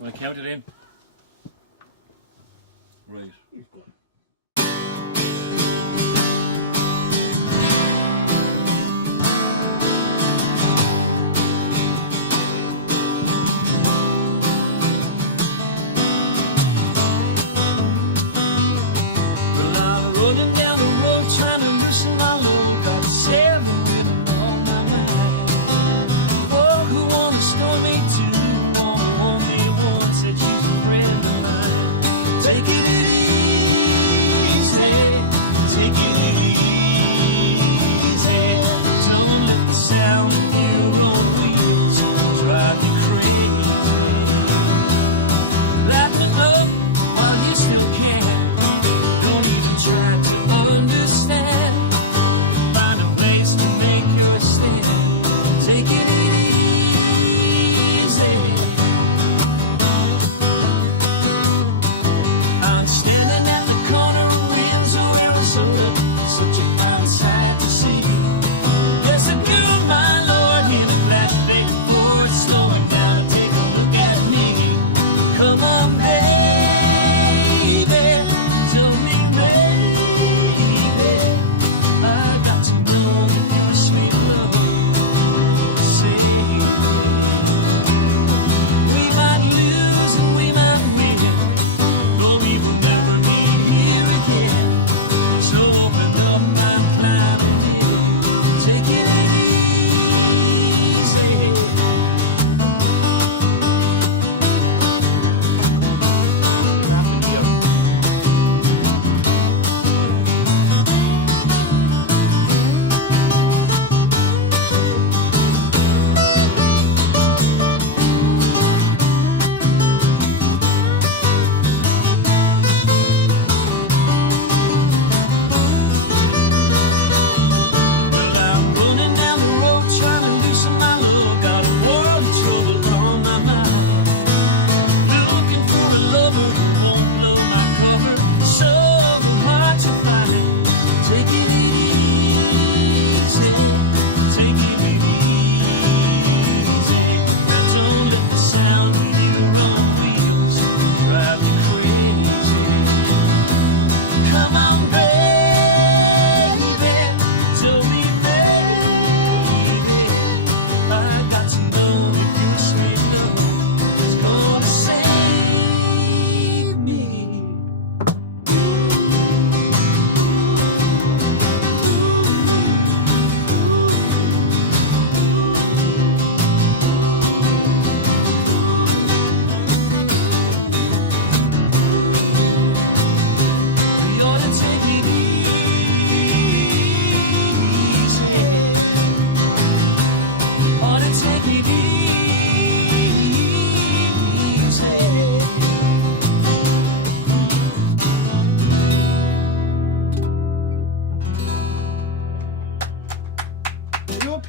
Want to count it in? Right.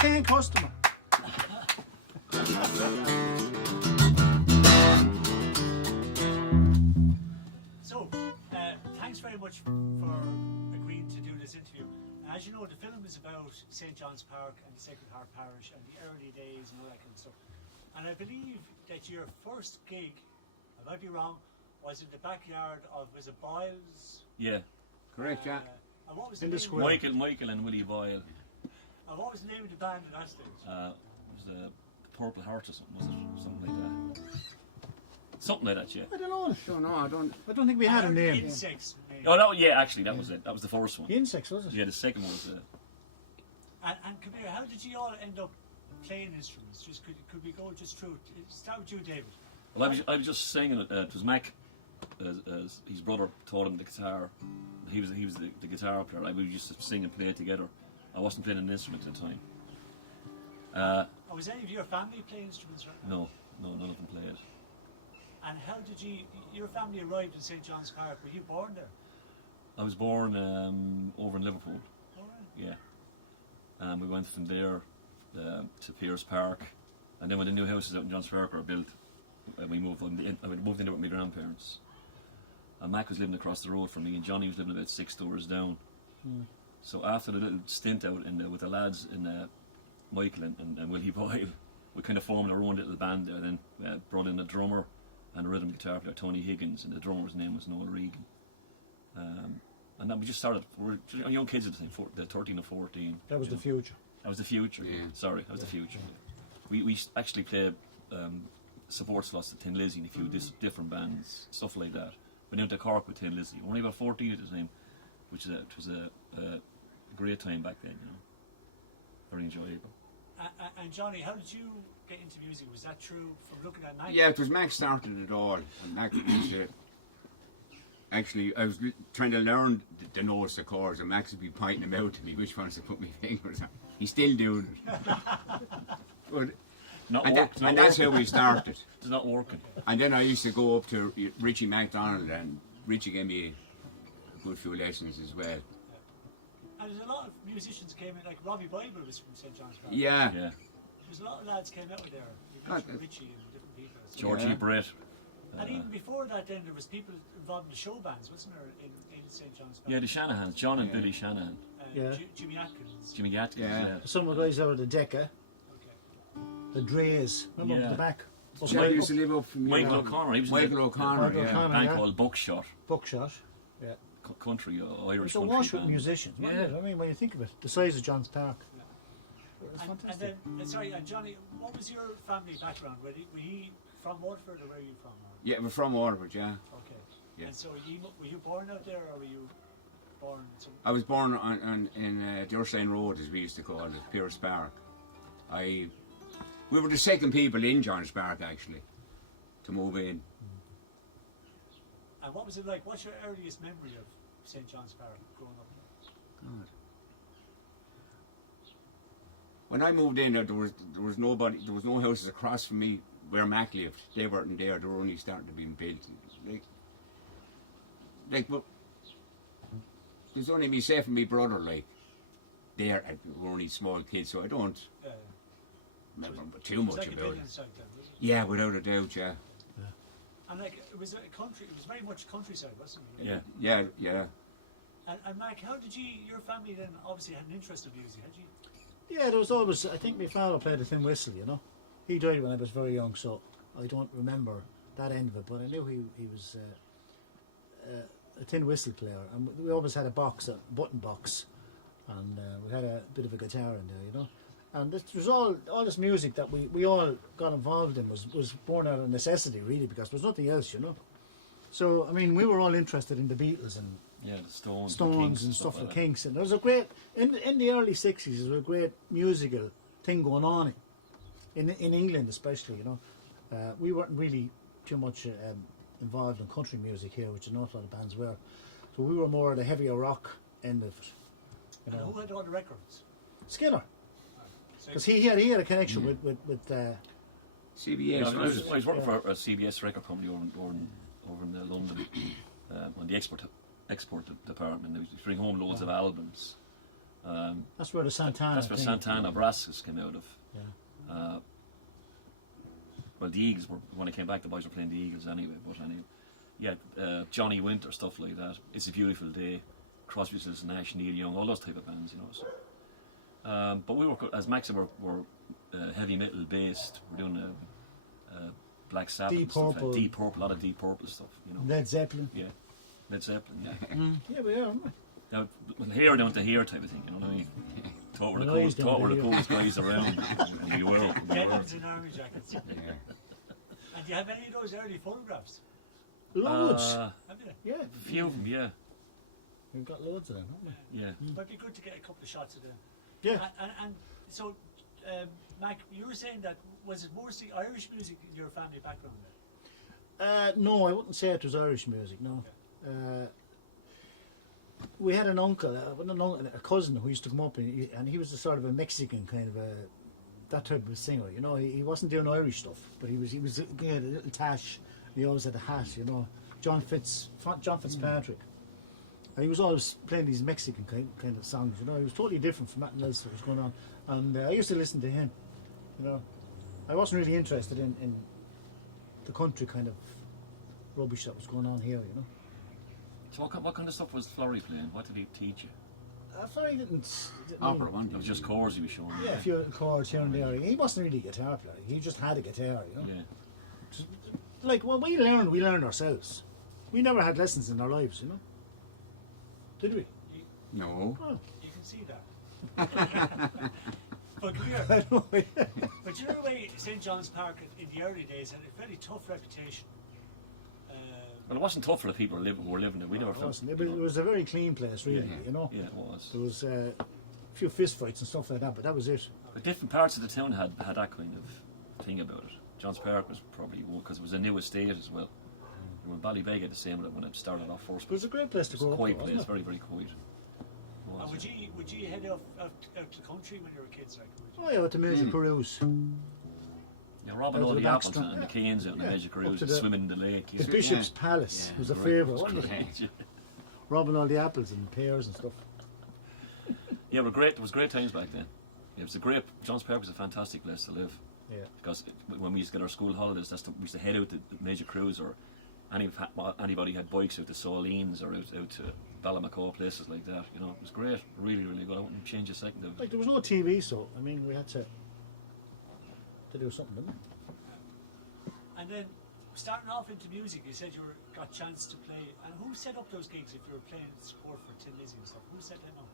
paying customer. So, thanks very much for agreeing to do this interview. As you know, the film is about St. John's Park and Sacred Heart Parish and the early days and all that kind of stuff. And I believe that your first gig, I might be wrong, was in the backyard of, was it Boyle's? Yeah. Correct, yeah. And what was In the the name? square. Michael and Willie Boyle. And what was the name of the band at that stage? It was the Purple Heart or something, was it? Something like that. Something like that, yeah. I don't know. Don't know, I don't think we had a name. Insects, maybe. Oh, yeah, actually, that was it. That was the first one. Insects, was it? Yeah, the second one was And come here, how did you all end up playing instruments? Just could we go just through? Start with you, David. Well, I was just singing it. It was Mac. As his brother taught him the guitar. He was the guitar player. We used to sing and play together. I wasn't playing an instrument at the time. Was any of your family play instruments? Right? No, none of them played. And how did your family arrived in St. John's Park? Were you born there? I was born over in Liverpool. All right. Yeah. And we went from there to Pierce Park, and then when the new houses out in John's Park were built, we moved in there with my grandparents. And Mac was living across the road from me, and Johnny was living about 6 doors down. So after the little stint out with the lads in Michael and Willie Boyle, we kind of formed our own little band there. Then brought in a drummer and a rhythm guitar player, Tony Higgins, and the drummer's name was Noel Regan. And then we just started. We were young kids at the time, 13 or 14. That was the future. That was the future. Yeah. Sorry, that was the future. We actually played support slots at Tin Lizzy and a few different bands, stuff like that. Went down to Cork with Tin Lizzy. We were only about 14 at the time, which was a great time back then, you know. Very enjoyable. And Johnny, how did you get into music? Was that true from looking at Mac? Yeah, it was Mac started it all. And Mac used to, actually, I was trying to learn the notes, the chords, and Max would be pointing them out to me, which ones to put my fingers on. He's still doing it. But, and that's how we started. It's not working. And then I used to go up to Richie MacDonald, and Richie gave me a good few lessons as well. And there's a lot of musicians came in, like Robbie Bible was from St. John's Park. Yeah. There's a lot of lads came out of there. You mentioned Richie and different people. So. Georgie Brett. And even before that, then there was people involved in the show bands, wasn't there, in St. John's Park? Yeah, the Shanahans, John and Billy Shanahan. Jimmy Atkins. Jimmy Atkins, yeah. Some of the guys out of the Decca, Okay. the Dreys, remember the back? I used to live up from Michael O'Connor. He was Michael O'Connor, Michael yeah. O'Connor. a band called Buckshot. Buckshot. Yeah. Country, Irish It's a country wash with band. musicians, wasn't Yeah. it? I mean, when you think of it, the size of John's Park. It's And fantastic. then, sorry, and Johnny, what was your family background? Were you from Waterford or where are you from? Yeah, we're from Waterford, yeah. Okay. Yeah. And so were you born out there or were you born I was born in Durslane Road, as we used to call it, Pierce Park. We were the second people in Johns Park, actually, to move in. And what was it like? What's your earliest memory of St. John's Park growing up? God. When I moved in, there was nobody, there was no houses across from me where Mac lived. They weren't there; they were only starting to be built. But there's only myself and my brother. Like, there, we're only small kids, so I don't remember too much like a about it. building site then, was it? Yeah, without a doubt, yeah. And like it was a country, it was very much countryside, wasn't it? Yeah. Yeah, yeah. And Mac, how did your family then obviously had an interest in music? Had you? Yeah, there was always, I think my father played the tin whistle, you know. He died when I was very young, so I don't remember that end of it, but I knew he was a tin whistle player. And we always had a button box, and we had a bit of a guitar in there, you know. And this was all this music that we all got involved in was born out of necessity, really, because there was nothing else, you know. So, I mean, we were all interested in the Beatles and Yeah, the Stones Stones and stuff like Kinks, and there was a great in the early '60s. There was a great musical thing going on in England, especially. You know, we weren't really too much involved in country music here, which an awful lot of bands were. So we were more of the heavier rock end of it. You And know, who had all the records? Skinner, So because he had a connection with CBS. Yeah, I was working for a CBS record company over in London on the export department. They used to bring home loads of albums. that's where the Santana. That's where thing- Santana Brasses came out of. Yeah. Well, the Eagles were, when I came back, the boys were playing the Eagles anyway. But anyway, yeah, Johnny Winter, stuff like that. It's a Beautiful Day, Crosby, Stills, Nash, Neil Young, all those type of bands, you know. So, but we were, as Max said, we're heavy metal based. We're doing Black Sabbath, Deep stuff Purple. like Deep Purple, a lot of Deep Purple stuff, you know. Led Zeppelin. Yeah, Led Zeppelin. Yeah. Yeah, we are. Aren't we? Now, hair down to hair type of thing, you know what I mean? Thought we're the Well, coolest, he's down to coolest guys around, and we were. Denims and army jackets. Yeah. And do you have any of those early photographs? Loads. Have Have you? Yeah, a few of them, yeah, we've got loads of them, haven't we? yeah. Might be good to get a couple of shots of them. Yeah. And so, Mac, you were saying that was it mostly Irish music in your family background then? No, I wouldn't say it was Irish music. No, we had an uncle, a cousin who used to come up, and he was a sort of a Mexican kind of that type of singer. You know, he wasn't doing Irish stuff, but he was he had a little tash. He always had a hat. You know, John Fitzpatrick. And he was always playing these Mexican kind of songs. You know, he was totally different from anything else that was going on. And I used to listen to him. You know, I wasn't really interested in the country kind of rubbish that was going on here, you know. So what kind of stuff was Flurry playing? What did he teach you? I thought he didn't Opera, really- wasn't It it? was just chords he was showing. Yeah, a few chords here and there. He wasn't really a guitar player. He just had a guitar, you know. Yeah. Like, when we learned ourselves. We never had lessons in our lives, you know. Did we? No. Oh. You can see that. But come here. But you know the way St. John's Park in the early days had a very tough reputation. Well, it wasn't tough for the people who were living there. We never It felt. wasn't. It was a very clean place, really, Yeah. you know. Yeah, it was. There was a few fist fights and stuff like that, but that was it. But different parts of the town had that kind of thing about it. Johns Park was probably one because it was a new estate as well. When Ballybeg had the same when it started off first. It was a great place to It was grow a up, quiet though, place, wasn't very, very quiet. It And was, would you head out to the country when you were kids? Like, it? Oh yeah, with the music Peruse. yeah, robbing out all to the the apples backstone. and the canes out in the Yeah, Magic up Cruise to and the- swimming in the lake. The Bishop's Yeah. Palace Yeah, was a right. favourite, wasn't it? Yeah, Robbing all the apples and pears and stuff. yeah, it was great times back then. Yeah, it was a great. Johns Park was a fantastic place to live Yeah. because when we used to get our school holidays, we used to head out to the Major Cruise or anybody had bikes out to Saulines or out to Ballamacaw, places like that. You know, it was great, really, really good. I wouldn't change a second of Like, it. there was no TV, so I mean, we had to do something, didn't we? and then starting off into music, you said you got a chance to play. And who set up those gigs if you were playing support for Tin Lizzy and stuff? Who set them up?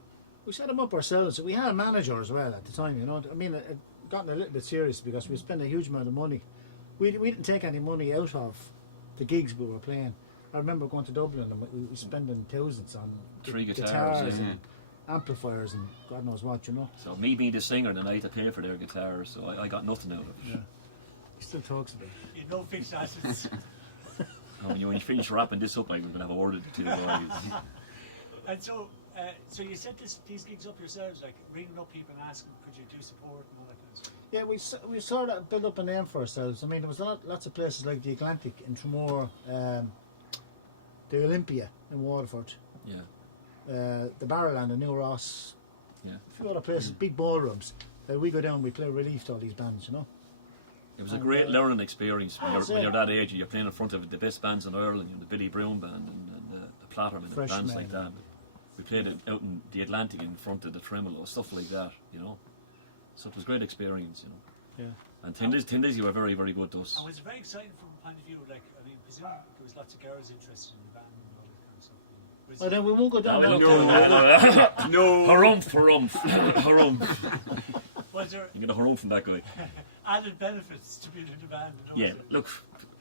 We set them up ourselves. We had a manager as well at the time, you know. I mean, it gotten a little bit serious because we spent a huge amount of money. We didn't take any money out of the gigs we were playing. I remember going to Dublin and we were spending thousands on 3 guitars, yeah. and amplifiers and God knows what, you know. So me being the singer, then I had to pay for their guitars, so I got nothing out of it. Yeah. He still talks about it. You had no fixed assets. And when you finish wrapping this up, I'm going to have a word with the 2 boys. And so you set these gigs up yourselves, like ringing up people and asking, could you do support and all that kind of stuff? Yeah, we sort of built up a name for ourselves. I mean, there was lots of places like the Atlantic in Tremor, the Olympia in Waterford, Yeah, the Barrowland in New Ross, yeah. a few other places, big ballrooms. We go down, we play relief to all these bands, you know. It was a great learning experience when that's you're it. that age. You're playing in front of the best bands in Ireland, you know, the Billy Brown band and the Platterman and Fresh bands Men. like that. We played it out in the Atlantic in front of the Tremolo, stuff like that, you know. So it was a great experience, you know. Yeah. And Tin Lizzy were very, very good to us. And was it very exciting from a point of view, like, I mean, presumably there was lots of girls interested in the band and all that kind of stuff. Was Well, then we won't go down No, that No. harumph, harumph. was there You get a harumph from that guy. added benefits to being in the band? And all Yeah, that? look,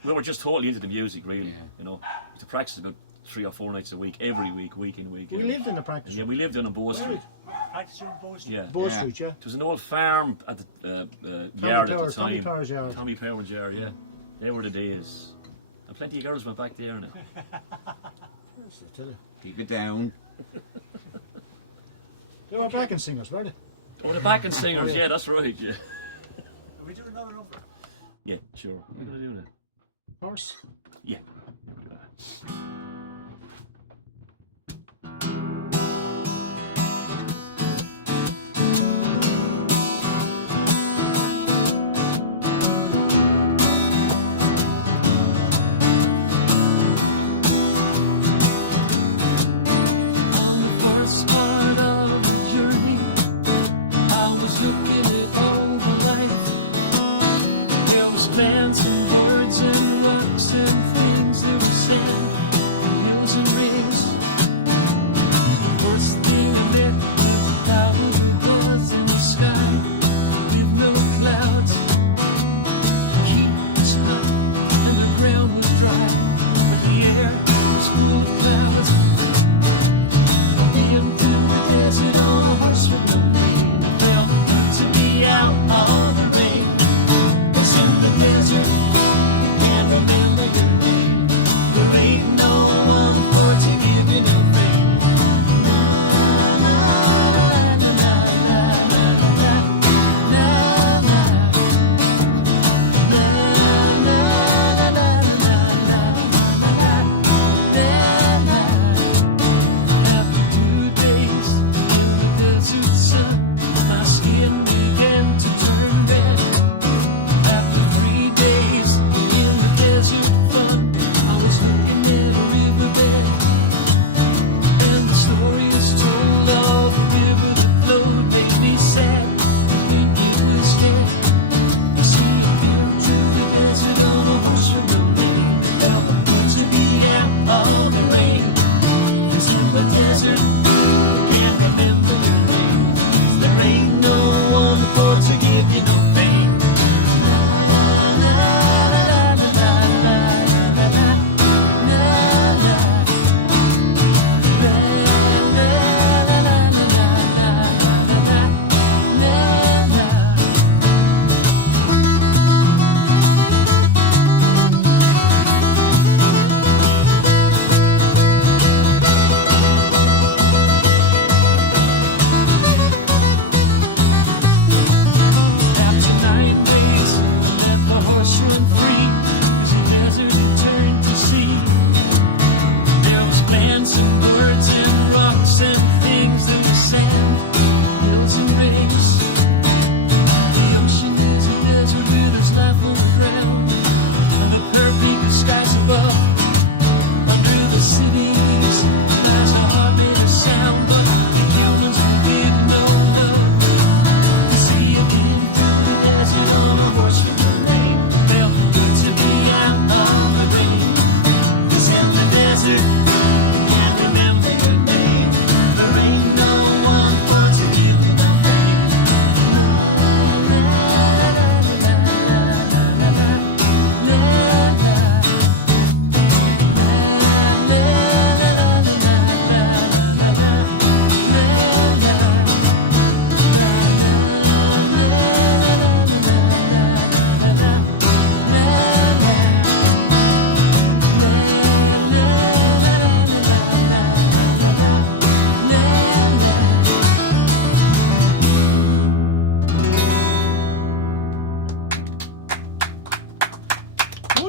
we were just totally into the music, really. Yeah. You know, to practice about 3 or 4 nights a week, every week, week in, week out. We lived in the practice Yeah, room. we lived on a Bow Street. Practice room, Bow Street. Yeah. Bow Yeah. Street, yeah. It was an old farm at the yard at the time. Tommy Power's yard. Tommy Power's yard, yeah. They were the days. And plenty of girls went back there now. Yes, I tell you. Keep it down. They were backing singers, weren't they? Oh, the backing singers, yeah, that's right, yeah. Are we doing another number? Yeah, sure. We're going to do that. Horse. Yeah. First part of the journey, I was looking at all my life. There was plans and words and looks and things that were said, and hills and rings. First thing I met was a thousand doors in the sky with no clouds. The heat was hot and the ground was dry, but the air was full of clouds. Into the desert on a horse with no name. It felt good to be out of the rain. Was in the desert.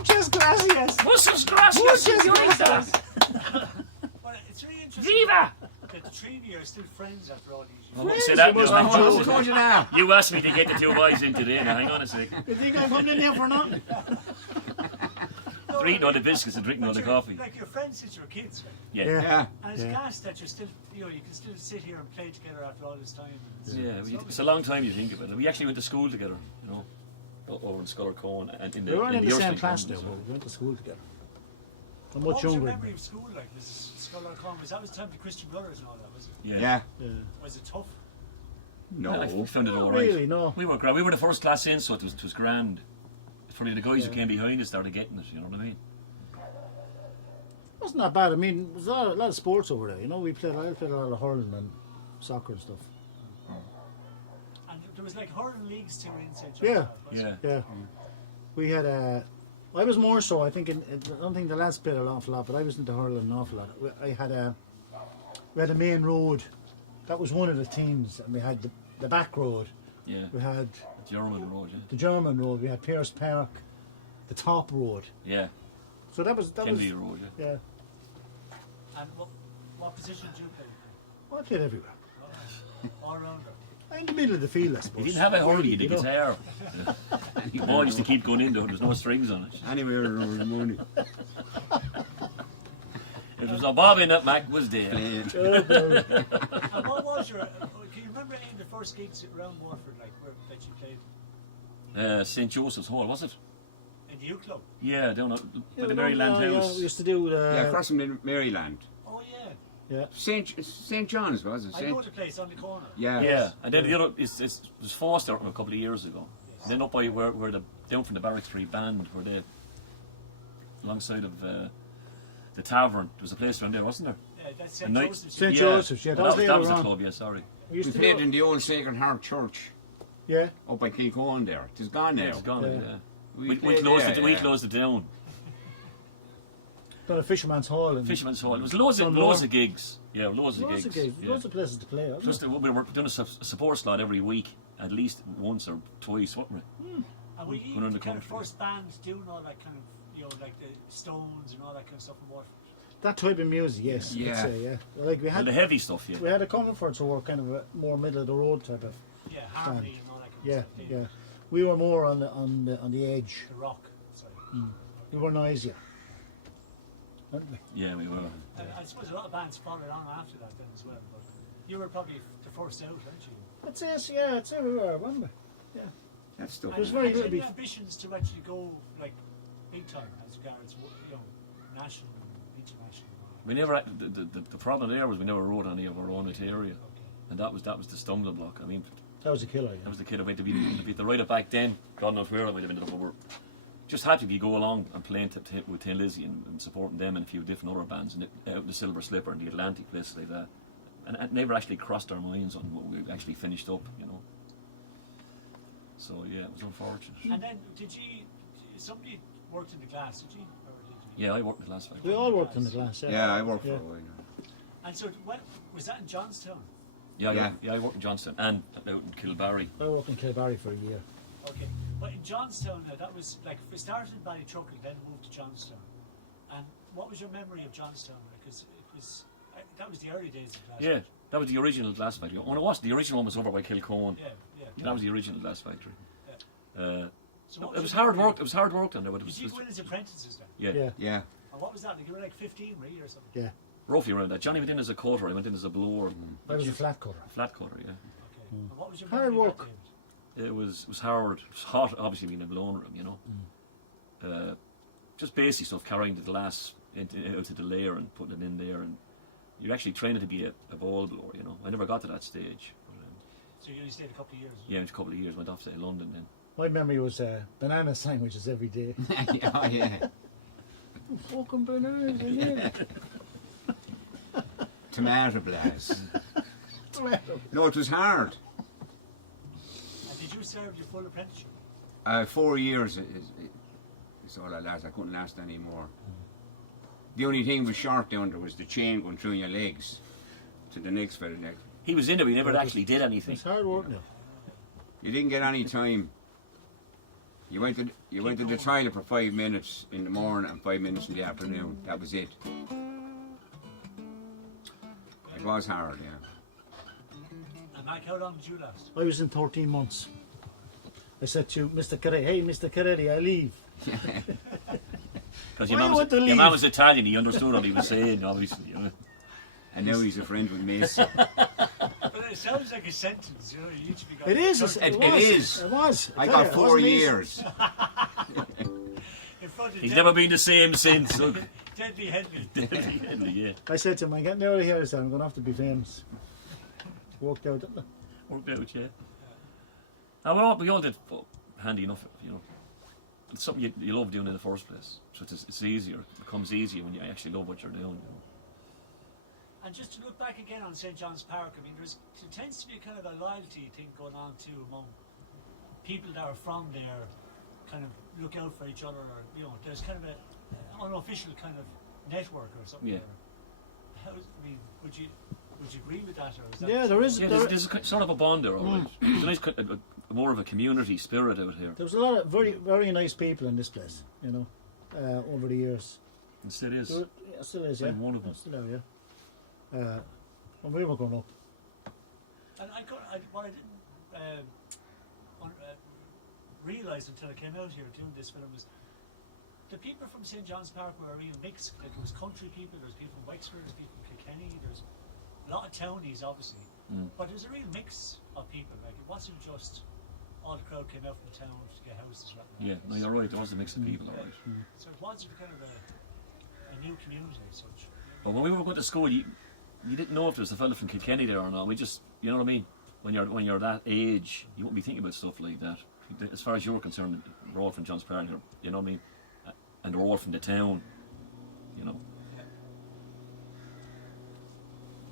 Muchas gracias. Muchas gracias, Muchas señorita. Well, it's really interesting Viva! that the three of you are still friends after all these years. Oh, say that, Friends, now, you hang must on a be second. Told you now. You asked me to get the two boys in today. Now, hang on a second. You think I'm coming in there for nothing? Eating all the biscuits and drinking all the coffee. Like your friends since you were kids. Like. Yeah. Yeah. And it's Yeah. gas that you're still, you can still sit here and play together after all this time. Yeah, it's a long time you think about it. We actually went to school together, over in Scullercone and in the We weren't in the same Ursuline class now, Convent. but we went to school together. I'm What much was your younger. memory of school like? Was Scholar Common? Was that the time of the Christian Brothers and all that? Was it? Yeah. Yeah. Was it tough? No. We found it Not all right. really, no. We were the first class in, so it was grand. It's probably the guys who came behind us started getting it. You know what I mean? It wasn't that bad. I mean, there was a lot of sports over there. I played a lot of hurling and soccer and stuff. And there was like hurling leagues too in St. John's. Yeah. Park, wasn't Yeah. Yeah. We had I was more so. I think I don't think the lads played an awful lot, but I was into hurling an awful lot. We had a main road. That was one of the teams, and we had the back road. Yeah. We had German road, yeah. the German road. We had Pierce Park, the top road. Yeah. So that was Kennedy road, yeah. yeah. it? And what position did you play? Well, I played everywhere. All rounder. In the middle of the field, I suppose. He didn't have a hurley, he had a You know. guitar. The ball used to keep going in, there's no strings on it. Anywhere around the money. It was a bobbin that Mac was there. Playing. And what was your? Can you remember any of the first gigs around Waterford, like that you played St. Joseph's Hall, was it? in the U Club? Yeah, down at Yeah, the Maryland yeah, House. we used to do Yeah, across from Maryland. Oh yeah, yeah. St. John's, was it? I know the place on the corner. Yeah. Yeah, and then the other it was Foster a couple of years ago. Then up by where the down from the Barrack Street Band, where they alongside of the tavern, there was a place around there, wasn't there? Yeah, that's A St. night- Joseph's. St. Yeah. Joseph's, yeah, Oh, that was that later was the on. club. Yeah, sorry. We used We to played do, in the old Sacred Heart Church yeah. up by Kilcoan there. It's gone now. It's gone. Yeah. Yeah. We We played closed there, it. We yeah. closed it down. Done a Fisherman's Hall. And Fisherman's Hall. It was loads Done of more. gigs. Yeah, loads of Lots gigs. of gigs, Yeah. lots of places to play. wasn't Just there? we were doing a support slot every week, at least once or twice, weren't we? And were you Going around the the kind of country. first band doing all that kind of, like the Stones and all that kind of stuff in Waterford? That type of music, yes. Yeah. I'd say, yeah. Like we And the had, heavy stuff, yeah. we had a Comfort, so we're kind of a more middle of the road type of. Yeah, Harmony and all that kind Yeah, of stuff. yeah. We were more on the edge. The rock. Sorry. We were noisier. Weren't we? Yeah, we were. And I suppose a lot of bands followed on after that then as well. But you were probably the first out, weren't you? I'd say, yeah, I'd say we were, weren't we? That stuff. It was And very had you good. any ambitions to actually go like big time as regards national and international? We never. The problem there was we never wrote any of our own material, and that was the stumbling block. I mean, That was a killer, that yeah. was the kid who went to be the writer back then. God knows where I might have ended up. But we're just happy to go along and playing with Tin Lizzy and supporting them and a few different other bands and out in the Silver Slipper and the Atlantic, places like that. And it never actually crossed our minds on what we actually finished up, So yeah, it was unfortunate. And then somebody worked in the glass, did you? Or did you? Yeah, I worked in the last factory. We all worked in the glass, yeah. Yeah, I worked Yeah. for a while. And so was that in Johnstown? Yeah, I worked in Johnston and out in Kilbarry. I worked in Kilbarry for a year. Okay, but in Johnstown, that was like we started in Ballytruckle, then moved to Johnstown. And what was your memory of Johnstown? Because it was that was the early days of glass. Yeah, that was the original glass factory. Oh, it was. The original one was over by Kilcoan. Yeah. That was the original glass factory. So what It was your hard memory? work. It was hard work down there, but it Did was you just, go in as apprentices then? yeah, Yeah, Yeah. And what was that? Like you were like 15, were you, or something? yeah. roughly around that. Johnny went in as a cutter. I went in as a blower, I was a flat cutter. flat cutter. Yeah, Okay. And what was your Hard memory of work. that, David? it was hard. It was hot, obviously being in a blown room, just basic stuff, carrying the glass out to the layer and putting it in there, and you're actually training to be a ball blower. I never got to that stage. But, So you only stayed a couple of years. yeah, in a couple of years, went off to London then. My memory was banana sandwiches every day. Oh, yeah. Fucking bananas, yeah. Tomato blast. No, it was hard. And did you serve your full apprenticeship? 4 years is all I last. I couldn't last anymore. The only thing was short down there was the chain going through your legs to the next fella next. He was in it, but he never actually did anything. It's hard work now. You didn't get any time. You went to the toilet for 5 minutes in the morning and 5 minutes in the afternoon. That was it. It was hard, yeah. And Mike, how long did you last? I was in 13 months. I said to Mr. Caretti, hey, Mr. Caretti, I leave. Because Why your you want to your leave? man was Italian, he understood what he was saying, obviously. You know. And now he's a friend with Mason. But it sounds like a sentence, you know, you each be got It is. It was. is. It was. I tell got you, it 4 wasn't easy. years. in front of He's never been the same since. Look. Deadly Henry. Yeah. I said to him, I'm getting out of here, son. I'm going to have to be famous. Walked out, didn't I? Worked out, yeah. And we all did handy enough, you know. It's something you love doing in the first place. So it's easier. It becomes easier when you actually love what you're doing. You know. And just to look back again on St. John's Park, I mean, there tends to be a kind of a loyalty thing going on too among people that are from there, kind of look out for each other, or, you know, there's kind of an unofficial kind of network or something. Yeah. I mean, would you agree with that, or is that? Yeah, there is. Yeah, there's sort of a bond there, all right. There's a nice, more of a community spirit out here. There was a lot of very, very nice people in this place, you know, over the years. It still is. Yeah, still is, yeah. I'm one of them. Still are, yeah. When we were growing up. And what I didn't realise until I came out here doing this film was the people from St. John's Park were a real mix. Like, there was country people, there's people from Wexford, there's people from Kilkenny, there's a lot of townies obviously, but there's a real mix of people. Like, it wasn't just all the crowd came out from town to get houses. Yeah, no, you're right. There was a mix of people, all right. So it was kind of a new community as such. But when we were going to school, you didn't know if there was a fella from Kilkenny there or not. We just, you know what I mean? When you're that age, you won't be thinking about stuff like that. As far as you're concerned, we're all from John's Park, you know what I mean? And they're all from the town, you know.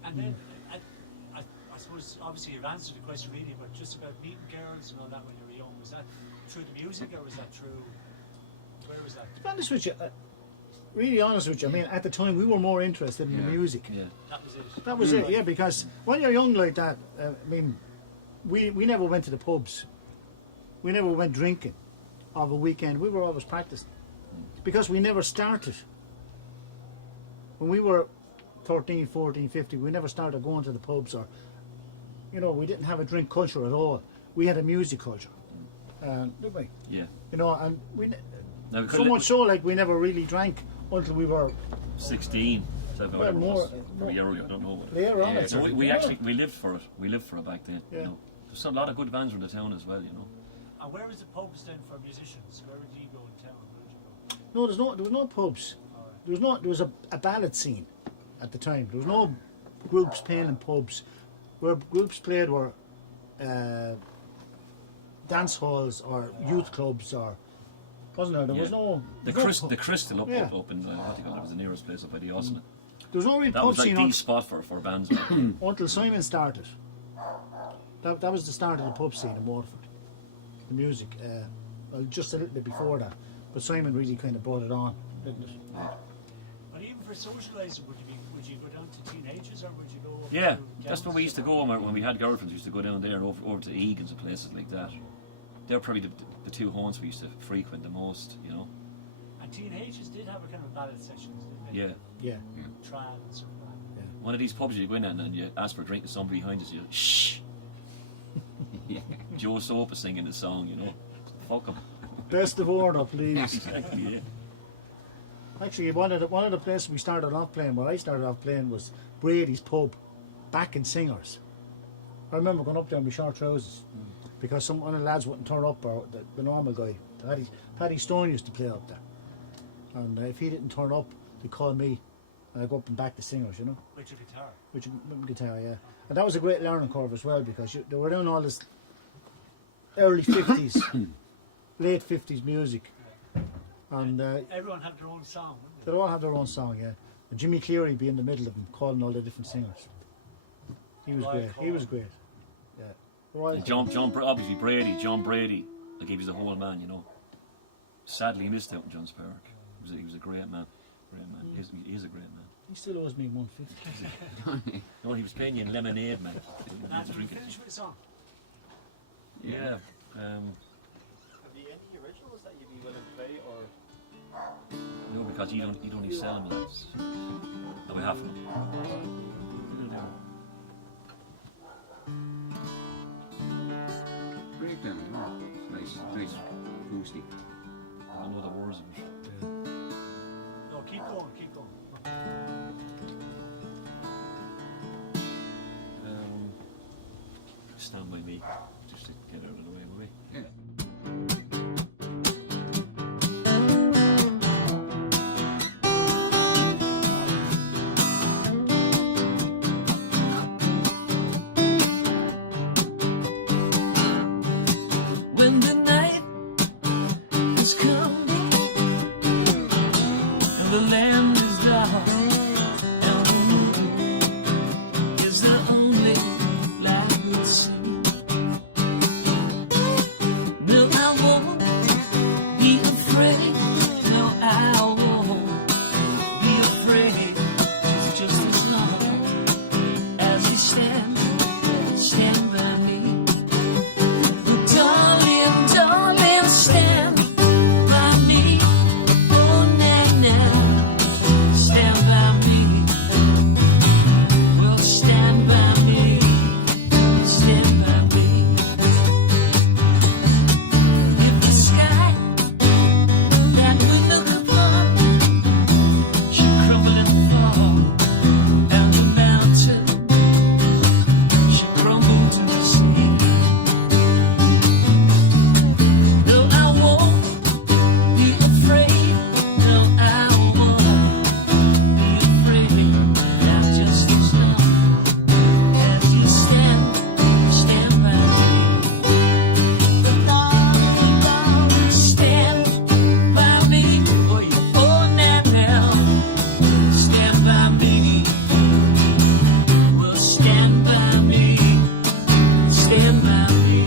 And then, I suppose, obviously you've answered the question really, but just about meeting girls and all that when you were young, was that through the music or was that through, where was that? To be honest with you, really honest with you, I mean, at the time we were more interested in the music. Yeah. That was it. That was it, yeah, because when you're young like that, I mean, we never went to the pubs. We never went drinking of a weekend. We were always practicing. Because we never started. When we were 13, 14, 15, we never started going to the pubs or, you know, we didn't have a drink culture at all. We had a music culture. Didn't we? Yeah. You know, and Now, we so much so, like, we never really drank until we were 16. So Well, more- a year ago, I don't know. later on. Yeah, I'd So say. we actually lived for it. We lived for it back then. Yeah. You know, there's a lot of good bands from the town as well. You know. And where was the pubs then for musicians? Where would you go in town? Where would you go? No, there was no pubs. There was a ballad scene at the time. There was no groups playing in pubs. Where groups played were dance halls or youth clubs or wasn't there? There was Yeah. no The no Crystal, pub. the Crystal up Yeah. up in what do you call it? It was the nearest place up by the Osna. There was no real That pub was like scene the spot for bands. back then. until Simon started. That was the start of the pub scene in Waterford. The music, well, just a little bit before that, but Simon really kind of brought it on, didn't it? But even for socialising, would you go down to teenagers or would you go? Up Yeah, to that's where we used to go when we had girlfriends. We used to go down there and over to Egan's and places like that. They're probably the two haunts we used to frequent the most. You know. And teenagers did have a kind of ballad sessions, didn't they? Yeah. Yeah. Trial and stuff like that. One of these pubs you go in and you ask for a drink and somebody behind us, you shh. Yeah. Joe Soap is singing the song, you know. Fuck him. Best of order, please. Exactly, yeah. Actually, one of the places we started off playing, where I started off playing, was Brady's pub, back in Singers. I remember going up there in my short trousers because one of the lads wouldn't turn up, or the normal guy, Paddy Stone used to play up there, and if he didn't turn up, they'd call me, and I'd go up and back to Singers, you know, With your guitar. with my guitar, yeah. And that was a great learning curve as well because they were doing all this early 50s, late 50s music, and Everyone had their own song, wouldn't they'd all have their own song, yeah. And Jimmy Cleary be in the middle of them, calling all the different singers. He was Royal great. call. He was great. Yeah. Royal call. Obviously John Brady, like he was a whole man, you know. Sadly he missed out in John's Park. He was a great man. Great man. He is a great man. He still owes me 150. No, he was paying you in lemonade, man. He you? was And we drinking. finish with a song. Yeah. Have you any original let him play, or No, because you don't sell them lads. No, we have them. Breakdown, no. Nice acoustic. I know the words of it. No, keep going, keep going. Stand by me, just to get out of the way, will we? Yeah. When the night has come and the land is dark and the moon is the only light we'll see. No, I won't be afraid. No, I won't be afraid. It's just as long as you stand by me. Darling, darling, stand by me. Oh, now, now, stand by me. Well, stand by me. Stand by me. If the sky that we look upon should crumble and fall, and the mountain should crumble to the sea. No, I won't be afraid. No, I won't be afraid. Not just as long as you stand by me. Darling, darling, stand by me. Oh, now, stand by me. Well, stand by me. Stand by me.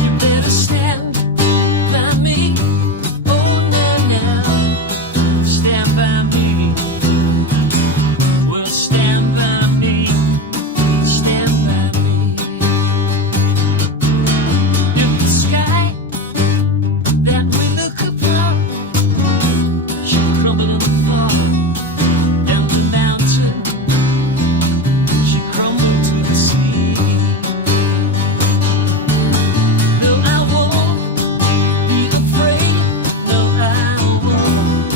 You better stand by me. Oh, now, stand by me. Well, stand by me. Stand by me. If the sky that we look upon should crumble and fall, and the mountain should crumble to the sea. No, I won't be afraid. No, I won't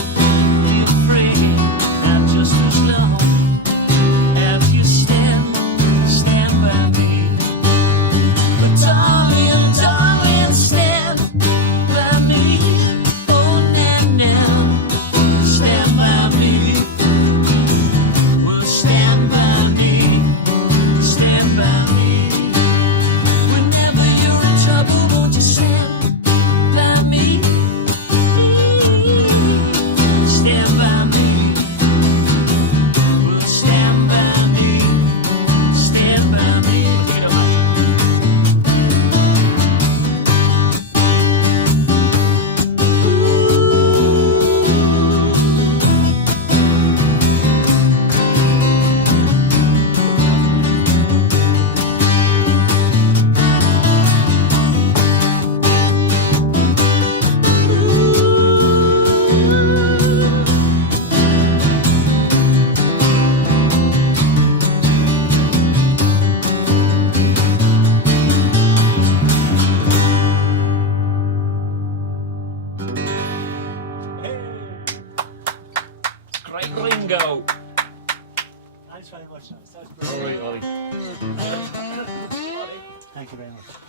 be afraid. Not just as long as you stand by me. But darling, darling, stand by me. Oh, now, stand by me. Well, stand by me. Stand by me. Whenever you're in trouble, won't you stand by me? Stand by me. Well, stand by me. Stand by me. Take it away. Great lingo! Thanks very much. That was All brilliant. right, Ollie. Thank you very much.